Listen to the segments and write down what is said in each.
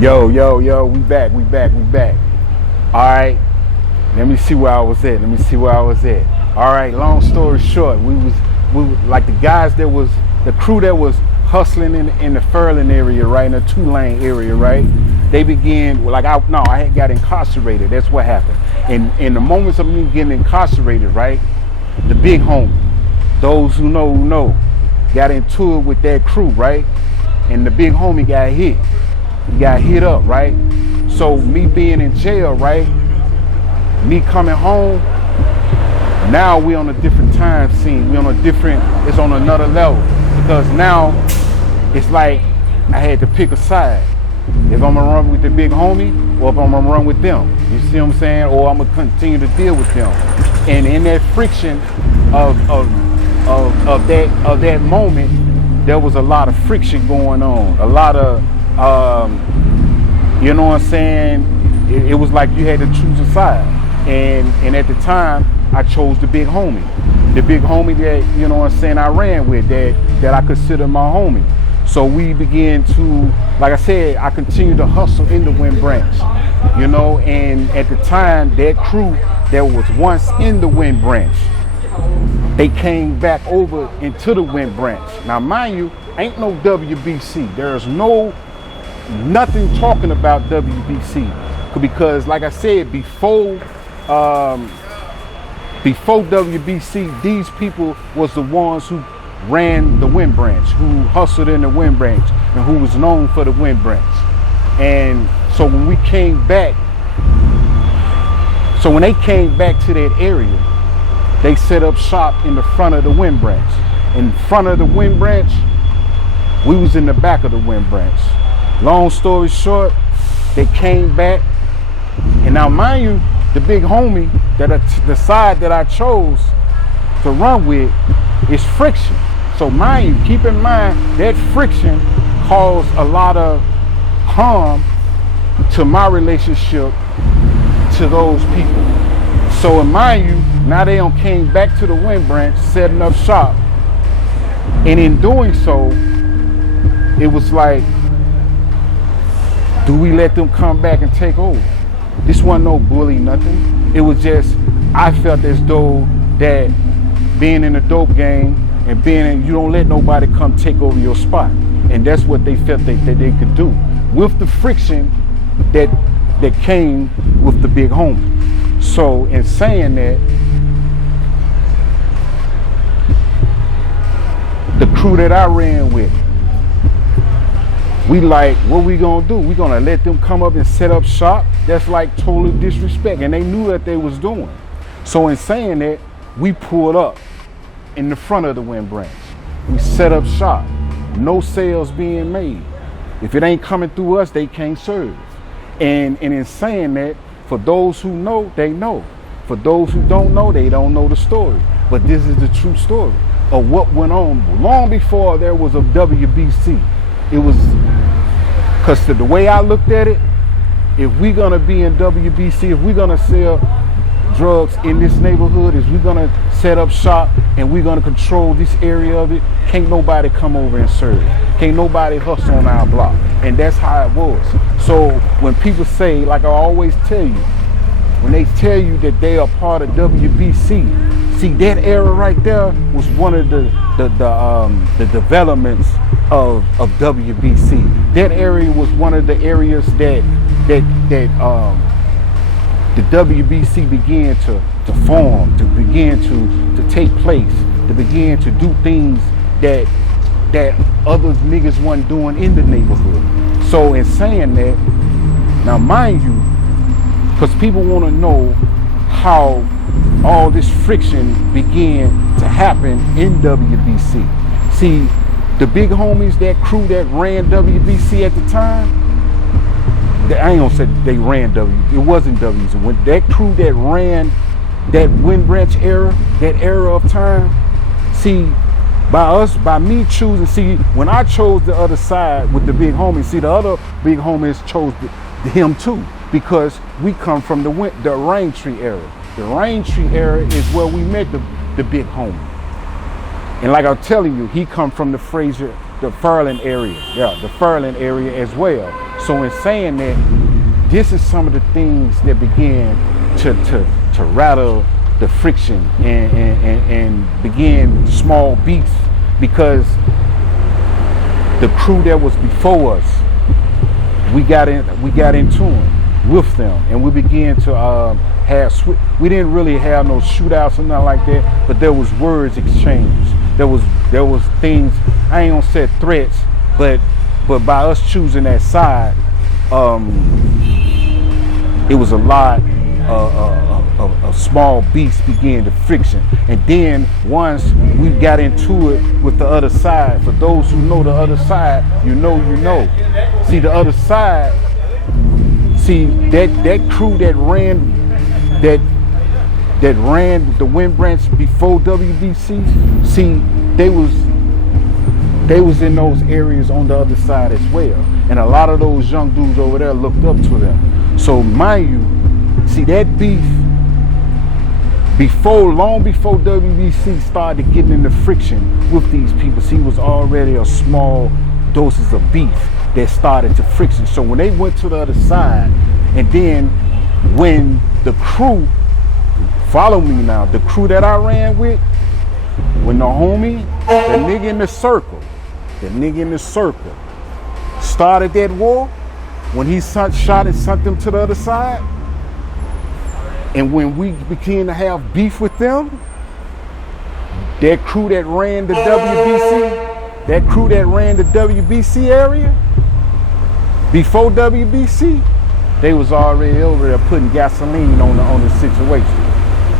Yo, we back. All right, let me see where I was at. All right, long story short, we like the guys the crew that was hustling in the Furlan area, right, in the two-lane area, right? They began, I had got incarcerated. That's what happened. And in the moments of me getting incarcerated, right, the big homie, those who know, got into it with that crew, right? And the big homie got hit. He got hit up, right? So me being in jail, right? Me coming home, now we on a different time scene. It's on another level. Because now it's like I had to pick a side. If I'm gonna run with the big homie or if I'm gonna run with them. You see what I'm saying? Or I'm gonna continue to deal with them. And in that friction of that moment, there was a lot of friction going on. A lot of you know what I'm saying? It was like you had to choose a side. And at the time, I chose the big homie. The big homie that, you know what I'm saying, I ran with, that I consider my homie. So we began to, like I said, I continued to hustle in the Wind Branch, you know, and at the time, that crew that was once in the Wind Branch, they came back over into the Wind Branch. Now, mind you, ain't no WBC. There's nothing talking about WBC because, like I said, before WBC, these people was the ones who ran the Wind Branch, who hustled in the Wind Branch, and who was known for the Wind Branch. And so when they came back to that area, they set up shop in the front of the Wind Branch. In front of the Wind Branch, we was in the back of the Wind Branch. Long story short, they came back, and now mind you, the big homie, the side that I chose to run with is friction. So mind you, keep in mind that friction caused a lot of harm to my relationship to those people. So mind you, now they came back to the Wind Branch, setting up shop, and in doing so, it was like, do we let them come back and take over? This wasn't no bully, nothing. It was just, I felt as though that being in the dope game and you don't let nobody come take over your spot. And that's what they felt that they could do with the friction that came with the big homie. So in saying that, the crew that I ran with, we like, what we gonna do? We gonna let them come up and set up shop? That's like total disrespect, and they knew that they was doing. So in saying that, we pulled up in the front of the Wind Branch. We set up shop, no sales being made. If it ain't coming through us, they can't serve. And in saying that, for those who know, they know. For those who don't know, they don't know the story. But this is the true story of what went on long before there was a WBC. It was, because the way I looked at it, if we're going to be in WBC, if we're going to sell drugs in this neighborhood, if we're going to set up shop and we're going to control this area of it, can't nobody come over and serve. Can't nobody hustle on our block. And that's how it was. So when people say, like I always tell you, when they tell you that they are part of WBC, see, that era right there was one of the developments of WBC. That area was one of the areas that the WBC began to form, to begin to take place, to begin to do things that other niggas wasn't doing in the neighborhood. So in saying that, now mind you, because people want to know how all this friction began to happen in WBC. See, the big homies, that crew that ran WBC at the time, I ain't gonna say they ran it wasn't WBC. When that crew that ran that Wind Branch era, that era of time, see, by me choosing, see, when I chose the other side with the big homies, see, the other big homies chose him too, because we come from the Raintree era. The Raintree era is where we met the big homie. And like I'm telling you, he come from the Furlan area. Yeah, the Furlan area as well. So in saying that, this is some of the things that began to rattle the friction and begin small beefs, because the crew that was before us, we got into it with them, and we began to we didn't really have no shootouts or nothing like that, but there was words exchanged. There was things, I ain't gonna say threats, but by us choosing that side, it was a lot of small beefs began to friction. And then once we got into it with the other side, for those who know the other side, you know. See, the other side, that crew that ran the Wind Branch before WBC, see, they was in those areas on the other side as well. And a lot of those young dudes over there looked up to them. So mind you, see, that beef, long before WBC started getting into friction with these people, see, was already a small doses of beef that started to friction. So when they went to the other side, and then when the crew, follow me now, the crew that I ran with, when the homie, the nigga in the circle started that war, when he shot and sent them to the other side, and when we began to have beef with them, that crew that ran the WBC area, before WBC, they was already over there putting gasoline on the situation.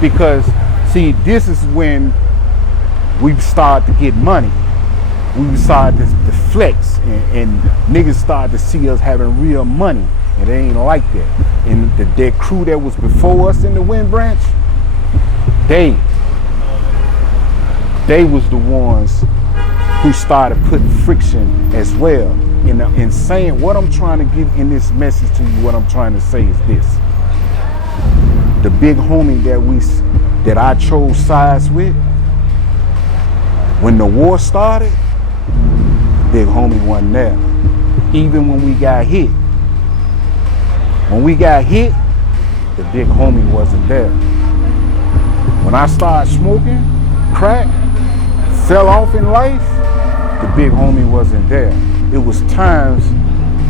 Because, see, this is when we started to get money. We started to flex, and niggas started to see us having real money, and they ain't like that. And that crew that was before us in the Wind Branch, they was the ones who started putting friction as well. In saying what I'm trying to get in this message to you, what I'm trying to say is this: the big homie that I chose sides with, when the war started, the big homie wasn't there. Even when we got hit, the big homie wasn't there. When I started smoking crack, fell off in life, the big homie wasn't there. It was times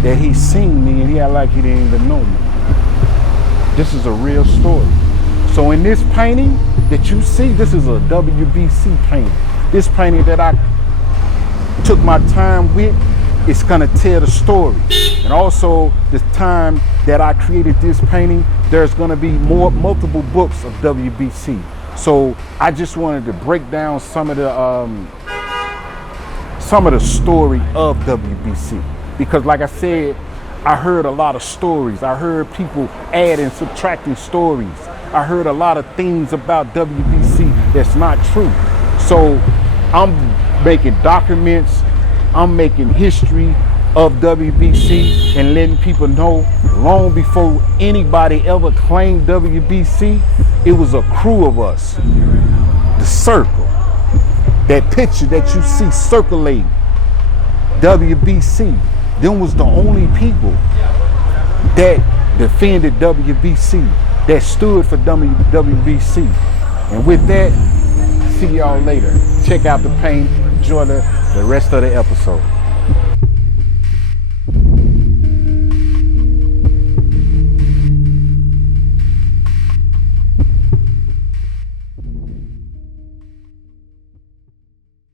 that he seen me and he act like he didn't even know me. This is a real story. So in this painting that you see, this is a WBC painting. This painting that I took my time with, it's gonna tell the story. And also, the time that I created this painting, there's gonna be multiple books of WBC. So I just wanted to break down some of the story of WBC, because like I said, I heard a lot of stories. I heard people adding, subtracting stories. I heard a lot of things about WBC that's not true. So I'm making documents, I'm making history of WBC and letting people know long before anybody ever claimed WBC, it was a crew of us. The circle, that picture that you see circulating, WBC, them was the only people that defended WBC, that stood for WBC. And with that, see y'all later. Check out the paint, enjoy the rest of the episode.